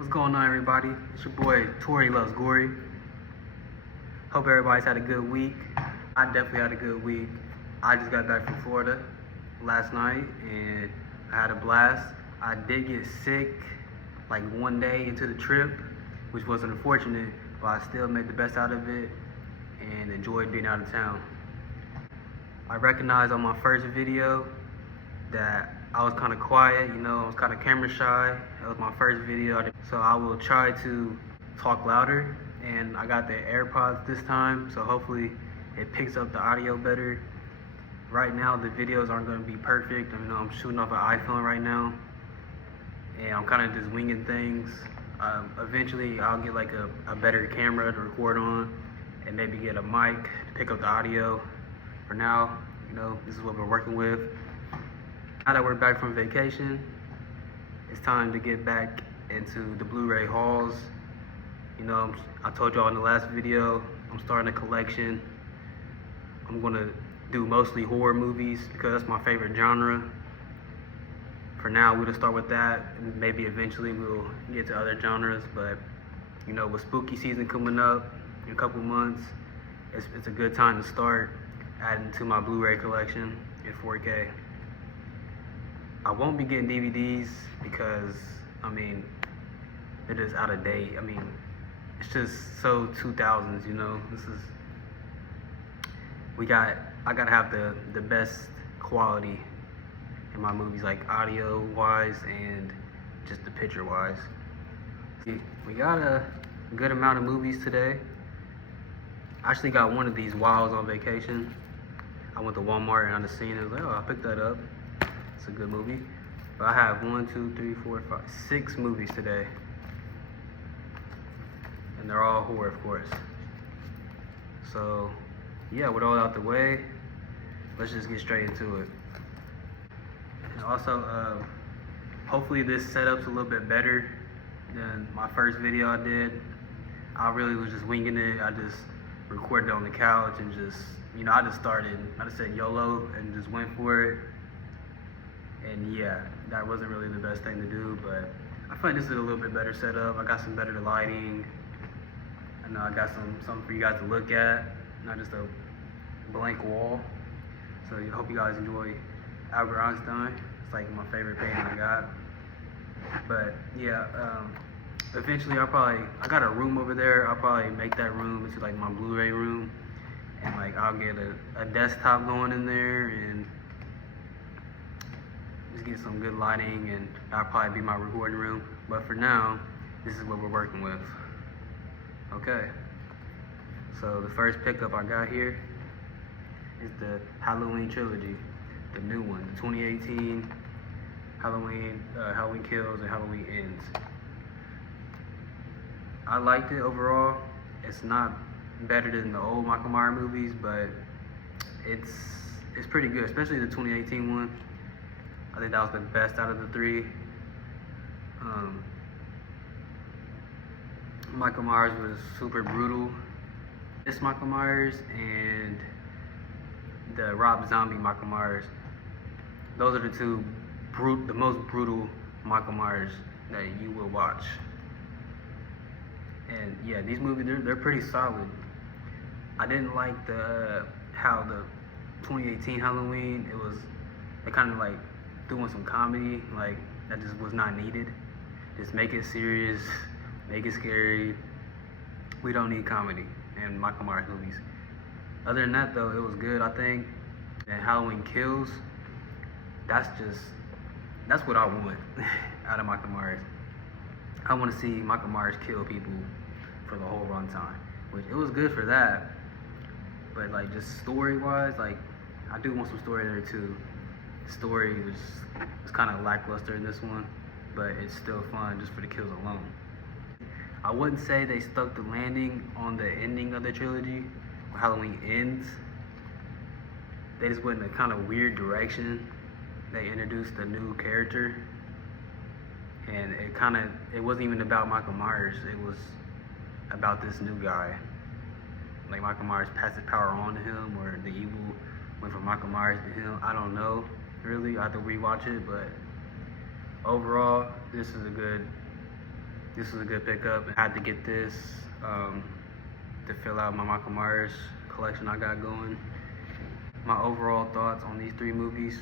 What's going on, everybody? It's your boy Tori Loves Gory. Hope everybody's had a good week. I definitely had a good week. I just got back from Florida last night and I had a blast. I did get sick like one day into the trip, which was unfortunate, but I still made the best out of it and enjoyed being out of town. I recognized on my first video that I was kind of quiet, I was kind of camera shy. That was my first video, so I will try to talk louder. And I got the AirPods this time, so hopefully it picks up the audio better. Right now, the videos aren't going to be perfect. I'm shooting off an iPhone right now, and I'm kind of just winging things. Eventually, I'll get like a better camera to record on, and maybe get a mic to pick up the audio. For now, this is what we're working with. Now that we're back from vacation, it's time to get back into the Blu-ray hauls. I told y'all in the last video, I'm starting a collection. I'm gonna do mostly horror movies because that's my favorite genre. For now, we'll just start with that. Maybe eventually we'll get to other genres, but with spooky season coming up in a couple months, it's a good time to start adding to my Blu-ray collection in 4K. I won't be getting DVDs because, it is out of date. It's just so 2000s, I gotta have the best quality in my movies, like audio wise and just the picture wise. We got a good amount of movies today. I actually got one of these while I was on vacation. I went to Walmart and I just seen it. I was like, oh, I picked that up. It's a good movie. But I have 6 movies today. And they're all horror, of course. So, yeah, with all out the way, let's just get straight into it. And also, hopefully this setup's a little bit better than my first video I did. I really was just winging it. I just recorded on the couch and just, I just said YOLO and just went for it. And yeah, that wasn't really the best thing to do, but I feel like this is a little bit better setup. I got some better lighting. And I got something for you guys to look at, not just a blank wall. So I hope you guys enjoy Albert Einstein. It's like my favorite painting I got. But yeah, eventually I got a room over there. I'll probably make that room into like my Blu-ray room. And like I'll get a desktop going in there and just get some good lighting, and that'll probably be my recording room. But for now, this is what we're working with. Okay, so the first pickup I got here is the Halloween trilogy, the new one, the 2018 Halloween Kills and Halloween Ends. I liked it overall. It's not better than the old Michael Myers movies, but it's pretty good, especially the 2018 one. I think that was the best out of the 3. Michael Myers was super brutal. This Michael Myers and the Rob Zombie Michael Myers, those are the most brutal Michael Myers that you will watch. And yeah, these movies, they're pretty solid. I didn't like how the 2018 Halloween, they kind of like doing some comedy, like that just was not needed. Just make it serious, make it scary. We don't need comedy in Michael Myers movies. Other than that though, it was good, I think. And Halloween Kills, that's what I want out of Michael Myers. I want to see Michael Myers kill people for the whole runtime, which it was good for that. But like just story-wise, like I do want some story there too. The story was kind of lackluster in this one, but it's still fun just for the kills alone. I wouldn't say they stuck the landing on the ending of the trilogy, where Halloween Ends. They just went in a kind of weird direction. They introduced a new character, and it wasn't even about Michael Myers. It was about this new guy. Like Michael Myers passed the power on to him, or the evil went from Michael Myers to him. I don't know, really. I have to rewatch it, but overall, this is a good this was a good pickup. I had to get this to fill out my Michael Myers collection I got going. My overall thoughts on these three movies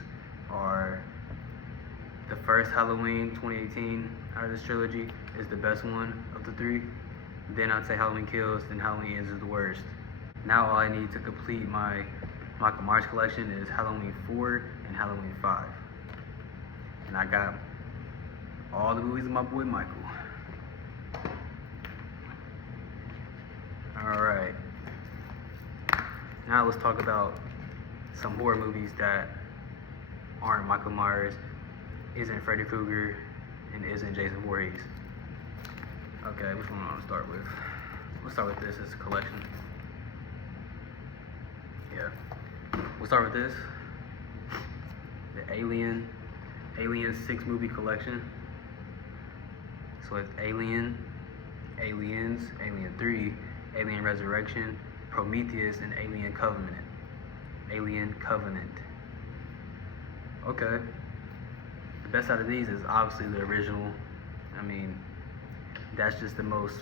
are the first Halloween 2018 out of this trilogy is the best one of the three. Then I'd say Halloween Kills, then Halloween Ends is the worst. Now all I need to complete my Michael Myers collection is Halloween 4 and Halloween 5. And I got all the movies of my boy Michael. Alright. Now let's talk about some horror movies that aren't Michael Myers, isn't Freddy Krueger, and isn't Jason Voorhees. Okay, which one do I want to start with? We'll start with this. It's a collection. Yeah. We'll start with this. The Alien 6 movie collection. So it's Alien, Aliens, Alien 3, Alien Resurrection, Prometheus, and Alien Covenant. Alien Covenant. Okay. The best out of these is obviously the original. I mean, that's just the most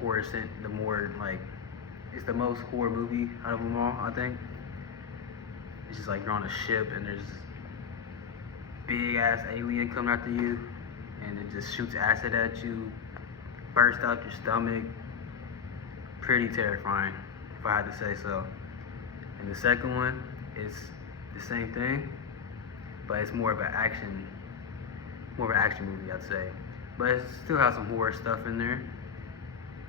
horror, the more like, it's the most horror movie out of them all, I think. It's just like you're on a ship and there's big ass alien coming after you and it just shoots acid at you, bursts out your stomach. Pretty terrifying, if I had to say so. And the second one is the same thing, but it's more of an action movie, I'd say. But it still has some horror stuff in there.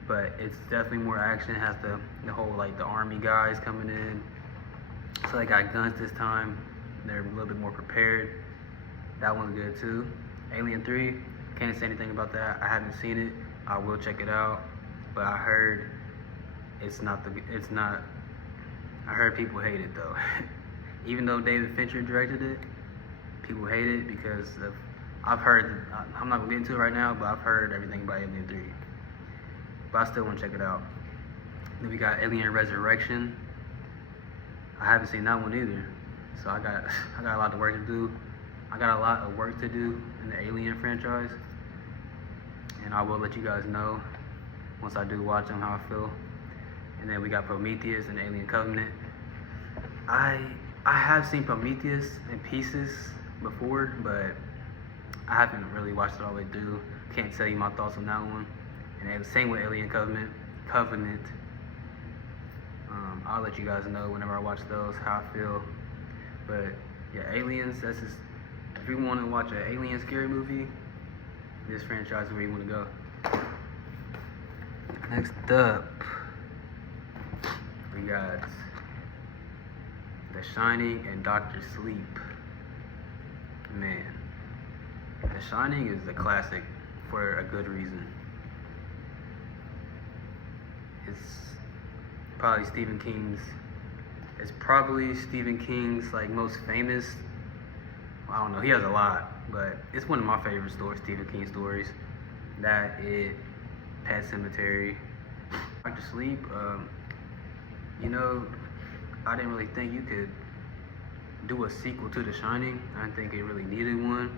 But it's definitely more action. It has the whole like the army guys coming in. So they got guns this time. They're a little bit more prepared. That one's good too. Alien 3, can't say anything about that. I haven't seen it. I will check it out. But I heard I heard people hate it though. Even though David Fincher directed it, people hate it because I've heard, I'm not gonna get into it right now, but I've heard everything about Alien 3. But I still wanna check it out. Then we got Alien Resurrection. I haven't seen that one either. So I got a lot of work to do. I got a lot of work to do in the Alien franchise. And I will let you guys know once I do watch them how I feel. And then we got Prometheus and Alien Covenant. I have seen Prometheus in pieces before, but I haven't really watched it all the way through. Can't tell you my thoughts on that one. And the same with Alien Covenant. I'll let you guys know whenever I watch those how I feel. But yeah, Aliens, that's just, if you want to watch an alien scary movie, this franchise is where you want to go. Next up, we got The Shining and Dr. Sleep. Man, The Shining is a classic for a good reason. It's probably Stephen King's like most famous. I don't know, he has a lot, but it's one of my favorite Stephen King stories. That, It, Pet Cemetery. Dr. Sleep, you know, I didn't really think you could do a sequel to The Shining. I didn't think it really needed one.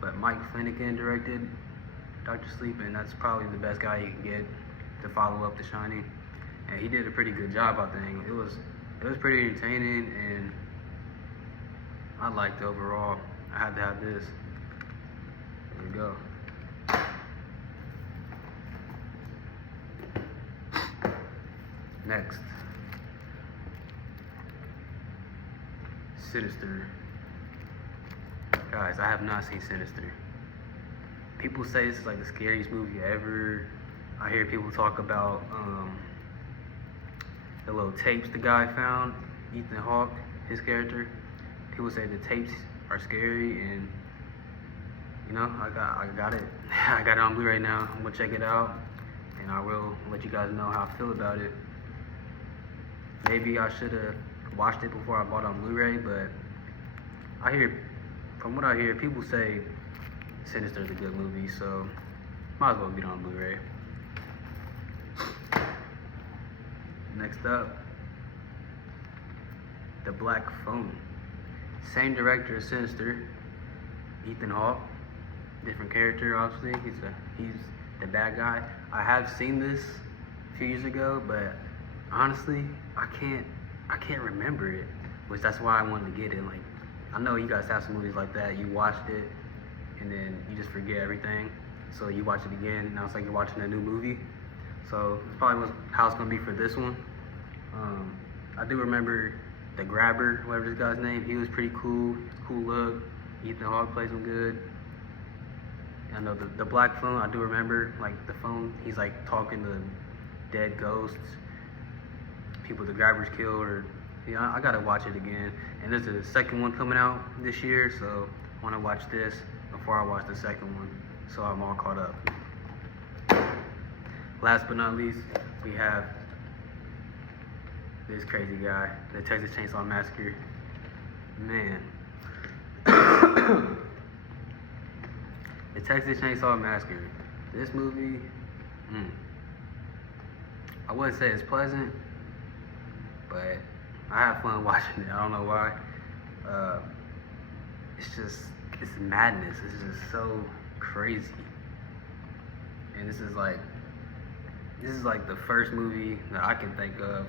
But Mike Flanagan directed Dr. Sleep, and that's probably the best guy you can get to follow up The Shining. And he did a pretty good job, I think. It was pretty entertaining, and I liked it overall. I had to have this. There we go. Next, Sinister. Guys, I have not seen Sinister. People say this is like the scariest movie ever. I hear people talk about the little tapes the guy found, Ethan Hawke, his character. People say the tapes are scary, and you know, I got it. I got it on Blu-ray now. I'm gonna check it out, and I will let you guys know how I feel about it. Maybe I should have watched it before I bought it on Blu-ray, but from what I hear, people say Sinister is a good movie, so might as well get it on Blu-ray. Next up, The Black Phone. Same director as Sinister, Ethan Hawke. Different character, obviously. the bad guy. I have seen this a few years ago, but honestly, I can't remember it. Which that's why I wanted to get it. Like, I know you guys have some movies like that. You watched it, and then you just forget everything. So you watch it again, and now it's like you're watching a new movie. So it's probably how it's gonna be for this one. I do remember the Grabber, whatever this guy's name. He was pretty cool, cool look. Ethan Hawke plays him good. I know the black phone. I do remember like the phone. He's like talking to dead ghosts, people the Grabbers killed, or yeah. I gotta watch it again. And there's a second one coming out this year, so I want to watch this before I watch the second one, so I'm all caught up. Last but not least, we have this crazy guy, the Texas Chainsaw Massacre. Man. The Texas Chainsaw Massacre. This movie, I wouldn't say it's pleasant, but I have fun watching it. I don't know why. It's madness. It's just so crazy. And this is like the first movie that I can think of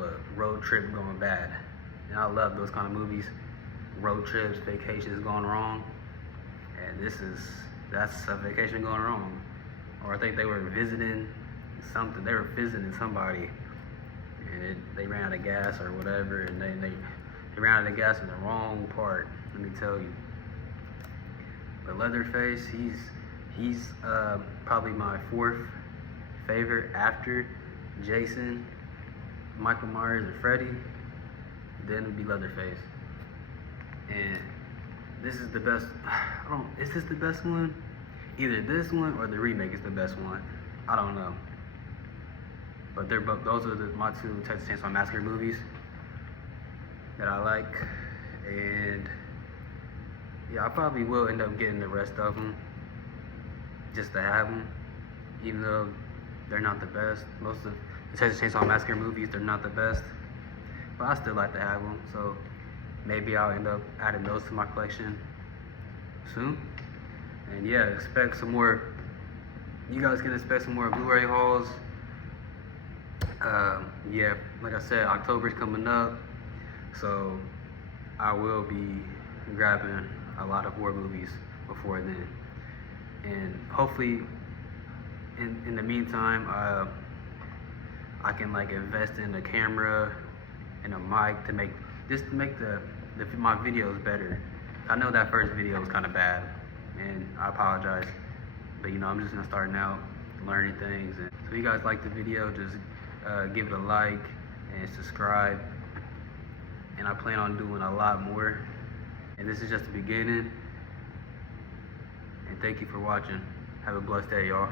a road trip going bad. And I love those kind of movies. Road trips, vacations going wrong. And that's a vacation going wrong. Or I think they were visiting something. They were visiting somebody, and they ran out of gas or whatever, and they ran out of gas in the wrong part. Let me tell you. But Leatherface, he's probably my fourth favorite after Jason, Michael Myers, and Freddy. Then it would be Leatherface. And this is the best. Is this the best one? Either this one or the remake is the best one. I don't know. But those are my two Texas Chainsaw Massacre movies that I like. And yeah, I probably will end up getting the rest of them just to have them, even though they're not the best. Most of the Texas Chainsaw Massacre movies, they're not the best. But I still like to have them, so maybe I'll end up adding those to my collection soon. And yeah, expect some more. You guys can expect some more Blu-ray hauls. Yeah, like I said, October's coming up, so I will be grabbing a lot of horror movies before then. And hopefully, in the meantime, I can like invest in a camera and a mic to make my videos better. I know that first video was kind of bad, and I apologize, but you know, I'm just gonna start out learning things. And so if you guys like the video, just give it a like and subscribe, and I plan on doing a lot more, and this is just the beginning. And thank you for watching. Have a blessed day, y'all.